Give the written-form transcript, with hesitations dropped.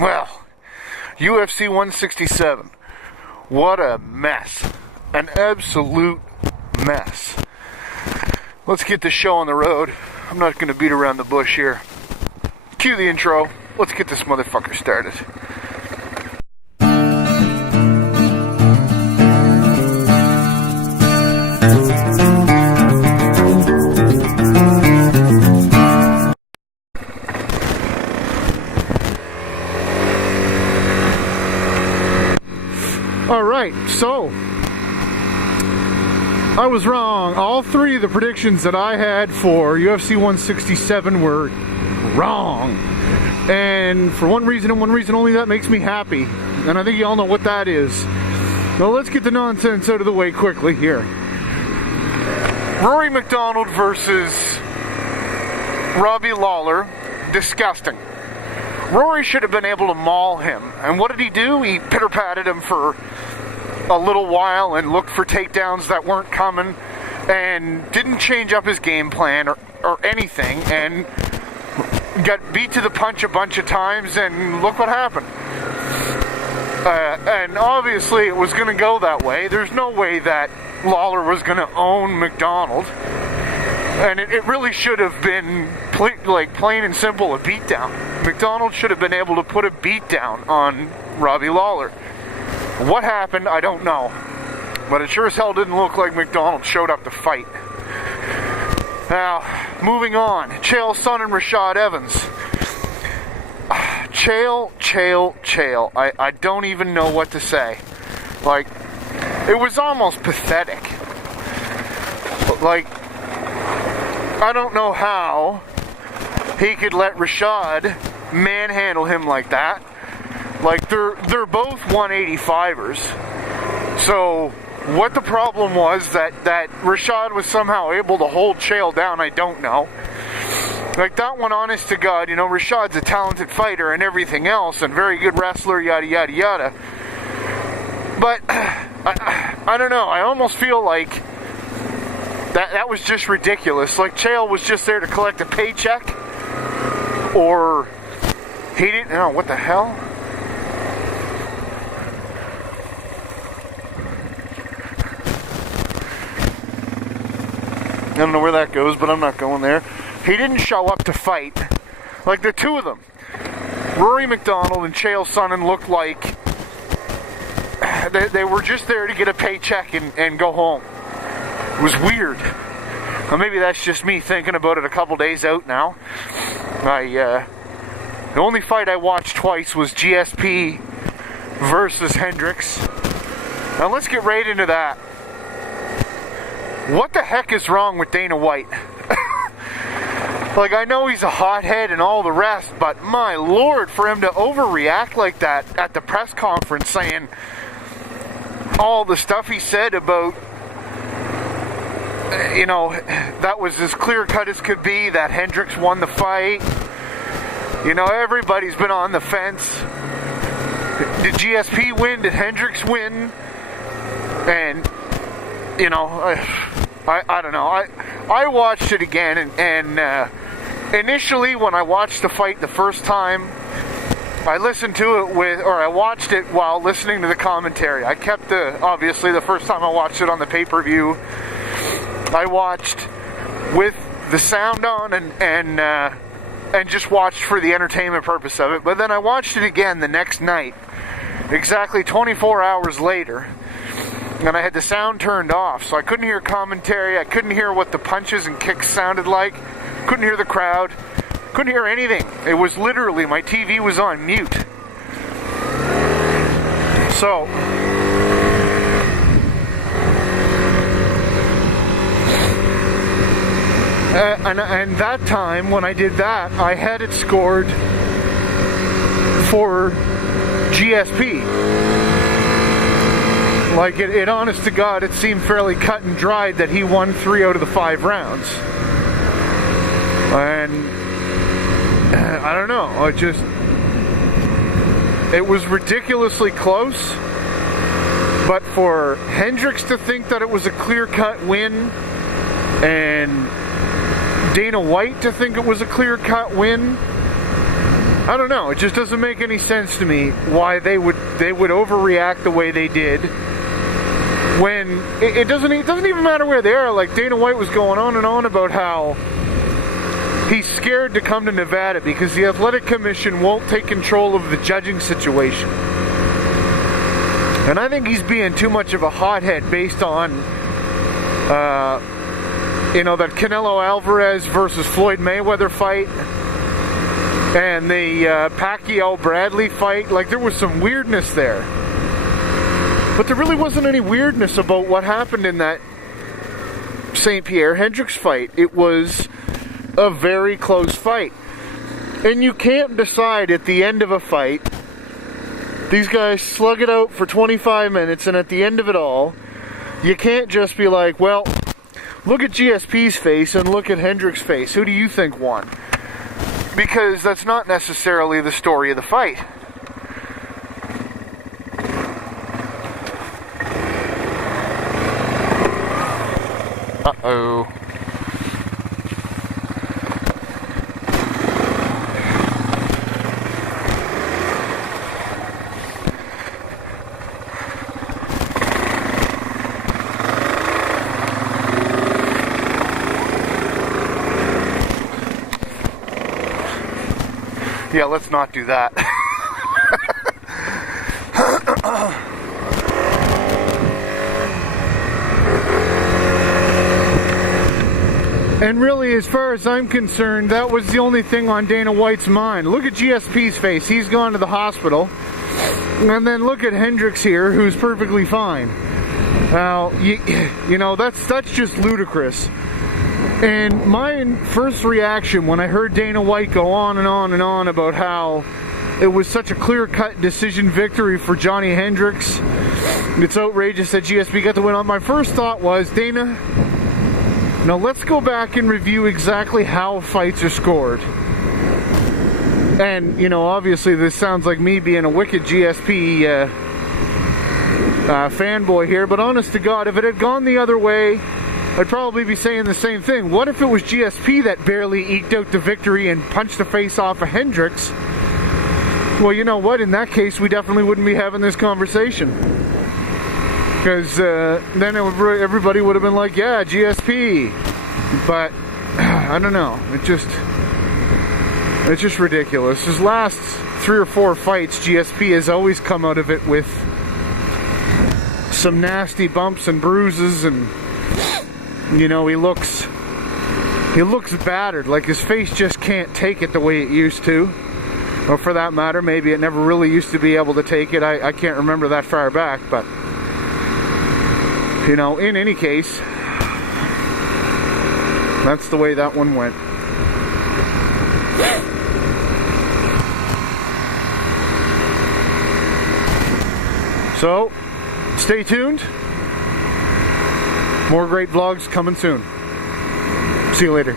Well, UFC 167. What a mess. An absolute mess. Let's get this show on the road. I'm not going to beat around the bush here. Cue the intro. Let's get this motherfucker started. Alright, so I was wrong. All three of the predictions that I had for UFC 167 were wrong. And for one reason and one reason only, that makes me happy. And I think you all know what that is. Now let's get the nonsense out of the way quickly here. Rory McDonald versus Robbie Lawler. Disgusting. Rory should have been able to maul him. And what did he do? He pitter-patted him for a little while and looked for takedowns that weren't coming and didn't change up his game plan or anything, and got beat to the punch a bunch of times, and look what happened. And obviously it was going to go that way. There's no way that Lawler was going to own McDonald. And it really should have been plain and simple a beatdown. McDonald should have been able to put a beatdown on Robbie Lawler. What happened, I don't know. But it sure as hell didn't look like McDonald showed up to fight. Now, moving on. Chael Sonnen and Rashad Evans. Chael. I don't even know what to say. Like, it was almost pathetic. Like, I don't know how he could let Rashad manhandle him like that. Like, they're both 185ers. So what the problem was that Rashad was somehow able to hold Chael down, I don't know. Like, that one, honest to God, you know, Rashad's a talented fighter and everything else, and very good wrestler, yada yada yada. But I don't know, I almost feel like that was just ridiculous. Like, Chael was just there to collect a paycheck, or he didn't know. What the hell? I don't know where that goes, but I'm not going there. He didn't show up to fight. Like, the two of them, Rory McDonald and Chael Sonnen, looked like they were just there to get a paycheck and go home. It was weird. Well, maybe that's just me thinking about it a couple days out now. The only fight I watched twice was GSP versus Hendricks. Now let's get right into that. What the heck is wrong with Dana White? Like, I know he's a hothead and all the rest, but my lord, for him to overreact like that at the press conference, saying all the stuff he said about, you know, that was as clear-cut as could be, that Hendricks won the fight. You know, everybody's been on the fence. Did GSP win? Did Hendricks win? And, you know, I don't know. I watched it again, and initially when I watched the fight the first time, I listened to it I watched it while listening to the commentary. I kept obviously the first time I watched it on the pay-per-view, I watched with the sound on and just watched for the entertainment purpose of it. But then I watched it again the next night, exactly 24 hours later, and I had the sound turned off, so I couldn't hear commentary, I couldn't hear what the punches and kicks sounded like, couldn't hear the crowd, couldn't hear anything. It was literally, my TV was on mute. So, and that time, when I did that, I had it scored for GSP. Like, it honest to God, it seemed fairly cut and dried that he won 3 out of the 5 rounds. And I don't know, it was ridiculously close. But for Hendricks to think that it was a clear-cut win, and Dana White to think it was a clear-cut win, I don't know. It just doesn't make any sense to me why they would overreact the way they did. When it doesn't even matter where they are. Like Dana White was going on and on about how he's scared to come to Nevada because the Athletic Commission won't take control of the judging situation. And I think he's being too much of a hothead based on, that Canelo Alvarez versus Floyd Mayweather fight and the Pacquiao Bradley fight. Like, there was some weirdness there. But there really wasn't any weirdness about what happened in that St-Pierre Hendricks fight. It was a very close fight. And you can't decide at the end of a fight. These guys slug it out for 25 minutes, and at the end of it all, you can't just be like, well, look at GSP's face and look at Hendricks' face. Who do you think won? Because that's not necessarily the story of the fight. Uh-oh. Yeah, let's not do that. And really, as far as I'm concerned, that was the only thing on Dana White's mind. Look at GSP's face. He's gone to the hospital. And then look at Hendricks here, who's perfectly fine. Now, you know, that's just ludicrous. And my first reaction when I heard Dana White go on and on and on about how it was such a clear-cut decision victory for Johnny Hendricks, it's outrageous that GSP got the win. My first thought was, Dana, now let's go back and review exactly how fights are scored. And, you know, obviously this sounds like me being a wicked GSP fanboy here, but honest to God, if it had gone the other way, I'd probably be saying the same thing. What if it was GSP that barely eked out the victory and punched the face off of Hendricks? Well, you know what? In that case, we definitely wouldn't be having this conversation. Because then everybody would have been like, yeah, GSP. But, I don't know. It's just ridiculous. His last 3 or 4 fights, GSP has always come out of it with some nasty bumps and bruises, and you know, he looks battered, like his face just can't take it the way it used to. Or for that matter, maybe it never really used to be able to take it. I can't remember that far back, but you know, in any case, that's the way that one went. So, stay tuned. More great vlogs coming soon. See you later.